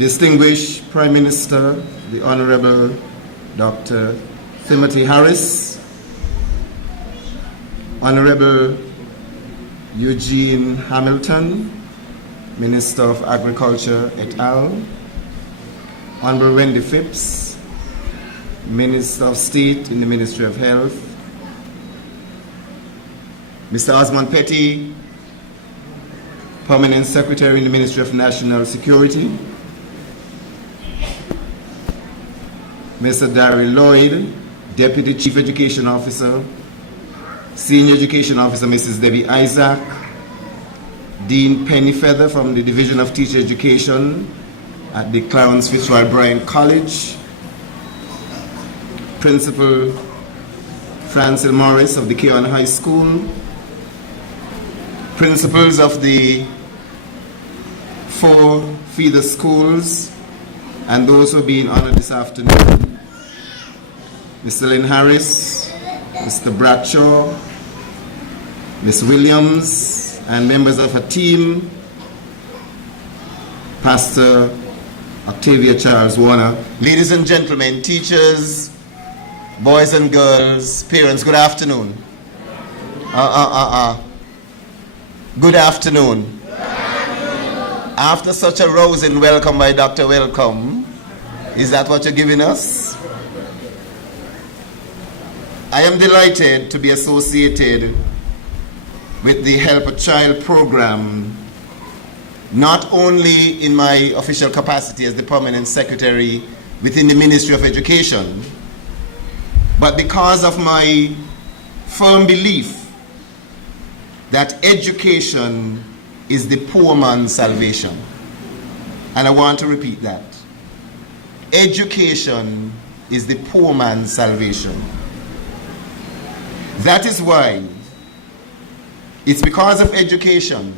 Distinguished Prime Minister, the Honorable Dr. Timothy Harris, Honorable Eugene Hamilton, Minister of Agriculture et al., Honorable Wendy Phipps, Minister of State in the Ministry of Health, Mr. Osmond Petty, Permanent Secretary in the Ministry of National Security, Mr. Darry Lloyd, Deputy Chief Education Officer, Senior Education Officer Mrs. Debbie Isaac, Dean Penny Feather from the Division of Teacher Education at the Clarence Fitzgerald Bryant College, Principal Francil Morris of the Keon High School, principals of the 4 feeder schools, and those who are being honored this afternoon, Mr. Lynn Harris, Mr. Bradshaw, Ms. Williams, and members of her team, Pastor Octavia Charles Warner. Ladies and gentlemen, teachers, boys and girls, parents, good afternoon. Good afternoon. After such a rousing welcome by Dr. Welcome, is that what you're giving us? I am delighted to be associated with the Help a Child program, not only in my official capacity as the Permanent Secretary within the Ministry of Education, but because of my firm belief that education is the poor man's salvation. And I want to repeat that. Education is the poor man's salvation. That is why it's because of education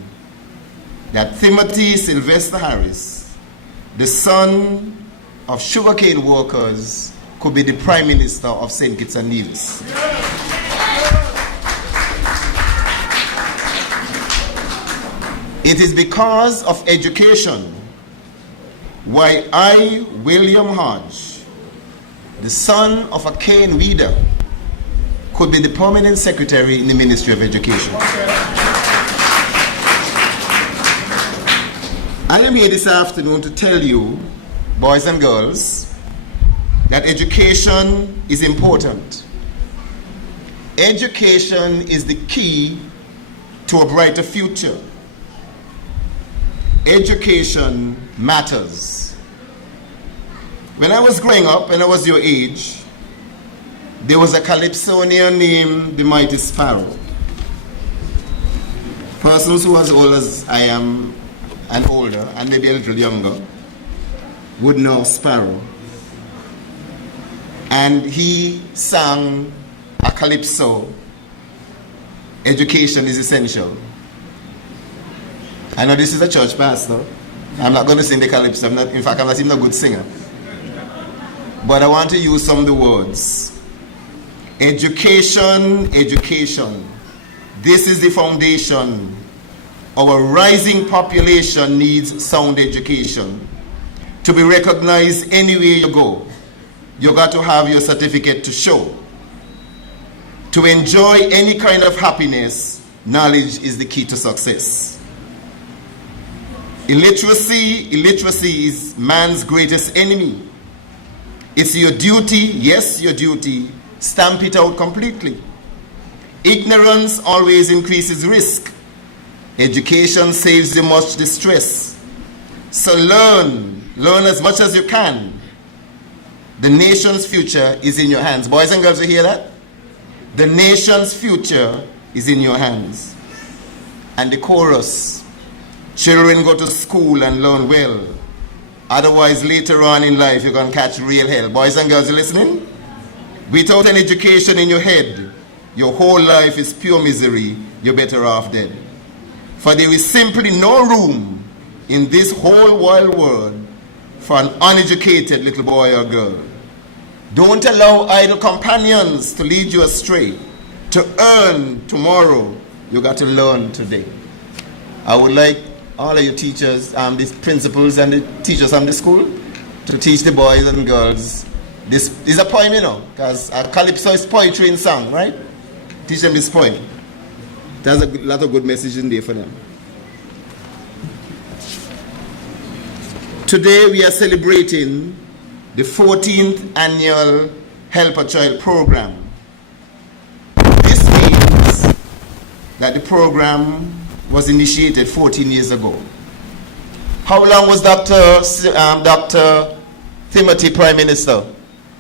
that Timothy Sylvester Harris, the son of sugarcane workers, could be the Prime Minister of St. Kitts and Nevis. It is because of education why I, William Hodge, the son of a cane weeder, could be the Permanent Secretary in the Ministry of Education. I am here this afternoon to tell you, boys and girls, that education is important. Education is the key to a brighter future. Education matters. When I was growing up, when I was your age, there was a Calypsonian named the Mighty Sparrow. Persons who are as old as I am and older, and maybe a little younger, would know Sparrow. And he sang a calypso, education is essential. I know this is a church pastor. I'm not going to sing the calypso. In fact, I'm not even a good singer. But I want to use some of the words. Education, education. This is the foundation. Our rising population needs sound education. To be recognized anywhere you go, you got to have your certificate to show. To enjoy any kind of happiness, knowledge is the key to success. Illiteracy is man's greatest enemy. It's your duty, yes, your duty, stamp it out completely. Ignorance always increases risk. Education saves you much distress. So learn as much as you can. The nation's future is in your hands. Boys and girls, you hear that? The nation's future is in your hands. And the chorus, children go to school and learn well. Otherwise, later on in life, you're going to catch real hell. Boys and girls, you listening? Without an education in your head, your whole life is pure misery. You're better off dead. For there is simply no room in this whole wide world for an uneducated little boy or girl. Don't allow idle companions to lead you astray. To earn tomorrow, you got to learn today. I would like all of your teachers, the principals and the teachers from the school, to teach the boys and girls. This is a poem, because calypso is poetry in song, right? Teach them this poem. There's a lot of good message in there for them. Today we are celebrating the 14th annual Help a Child program. This means that the program was initiated 14 years ago. How long was Dr. Timothy Prime Minister?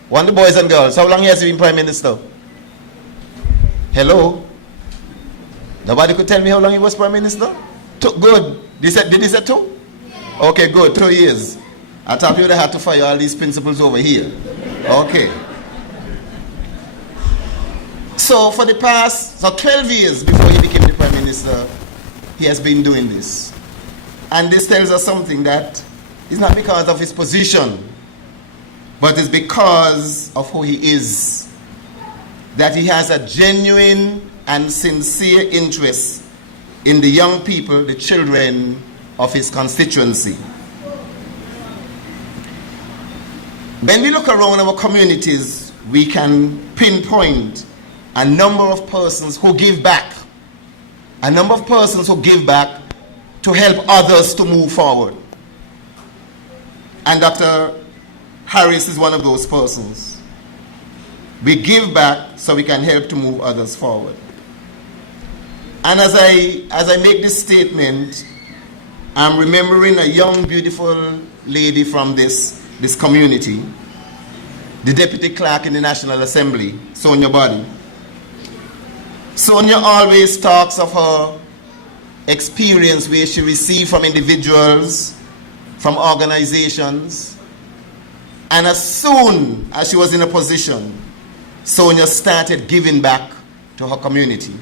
One of the boys and girls, how long has he been Prime Minister? Hello? Nobody could tell me how long he was Prime Minister? Good. Did he say 2? Okay, good. 2 years. I thought you would have had to fire all these principals over here. Okay. So for the past 12 years before he became the Prime Minister, he has been doing this. And this tells us something, that it's not because of his position, but it's because of who he is. That he has a genuine and sincere interest in the young people, the children of his constituency. When we look around our communities, we can pinpoint a number of persons who give back. A number of persons who give back to help others to move forward. And Dr. Harris is one of those persons. We give back so we can help to move others forward. And as I make this statement, I'm remembering a young, beautiful lady from this community, the Deputy Clerk in the National Assembly, Sonia Body. Sonia always talks of her experience where she received from individuals, from organizations, and as soon as she was in a position, Sonia started giving back to her community.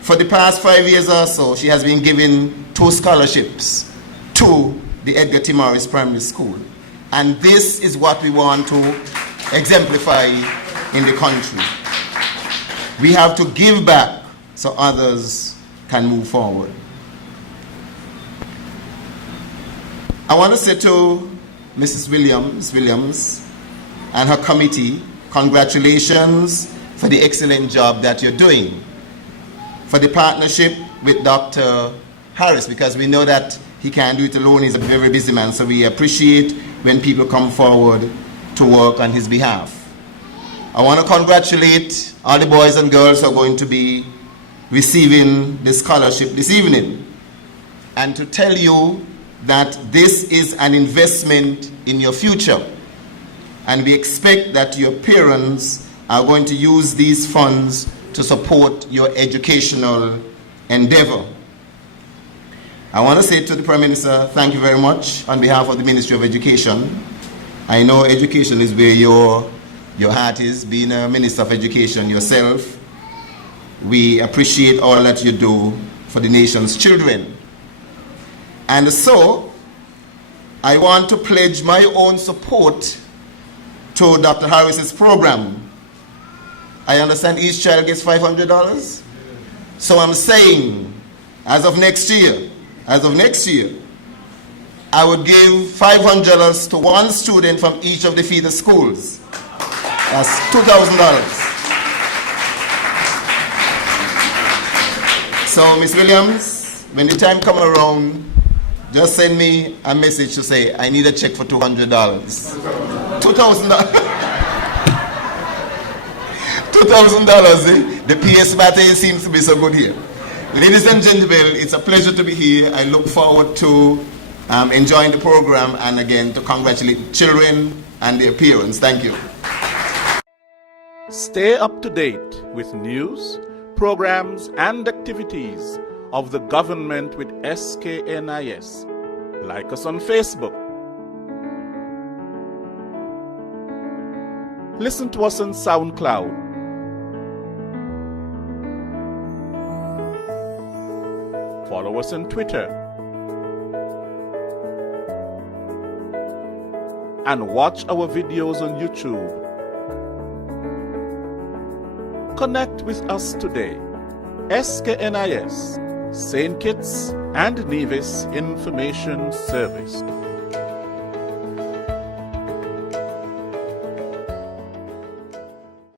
For the past 5 years or so, she has been giving 2 scholarships to the Edgar T. Morris Primary School. And this is what we want to exemplify in the country. We have to give back so others can move forward. I want to say to Mrs. Williams and her committee, congratulations for the excellent job that you're doing, for the partnership with Dr. Harris, because we know that he can't do it alone. He's a very busy man, so we appreciate when people come forward to work on his behalf. I want to congratulate all the boys and girls who are going to be receiving the scholarship this evening, and to tell you that this is an investment in your future, and we expect that your parents are going to use these funds to support your educational endeavor. I want to say to the Prime Minister, thank you very much on behalf of the Ministry of Education. I know education is where your heart is, being a Minister of Education yourself. We appreciate all that you do for the nation's children. And so, I want to pledge my own support to Dr. Harris's program. I understand each child gets $500. So I'm saying, as of next year, I would give $500 to one student from each of the feeder schools. That's $2,000. So, Ms. Williams, when the time comes around, just send me a message to say, I need a check for $200. $2,000. $2,000, eh? The PS matter seems to be so good here. Ladies and gentlemen, it's a pleasure to be here. I look forward to enjoying the program, and again, to congratulate children and their parents. Thank you. Stay up to date with news, programs, and activities of the government with SKNIS. Like us on Facebook. Listen to us on SoundCloud. Follow us on Twitter. And watch our videos on YouTube. Connect with us today. SKNIS, St. Kitts and Nevis Information Service.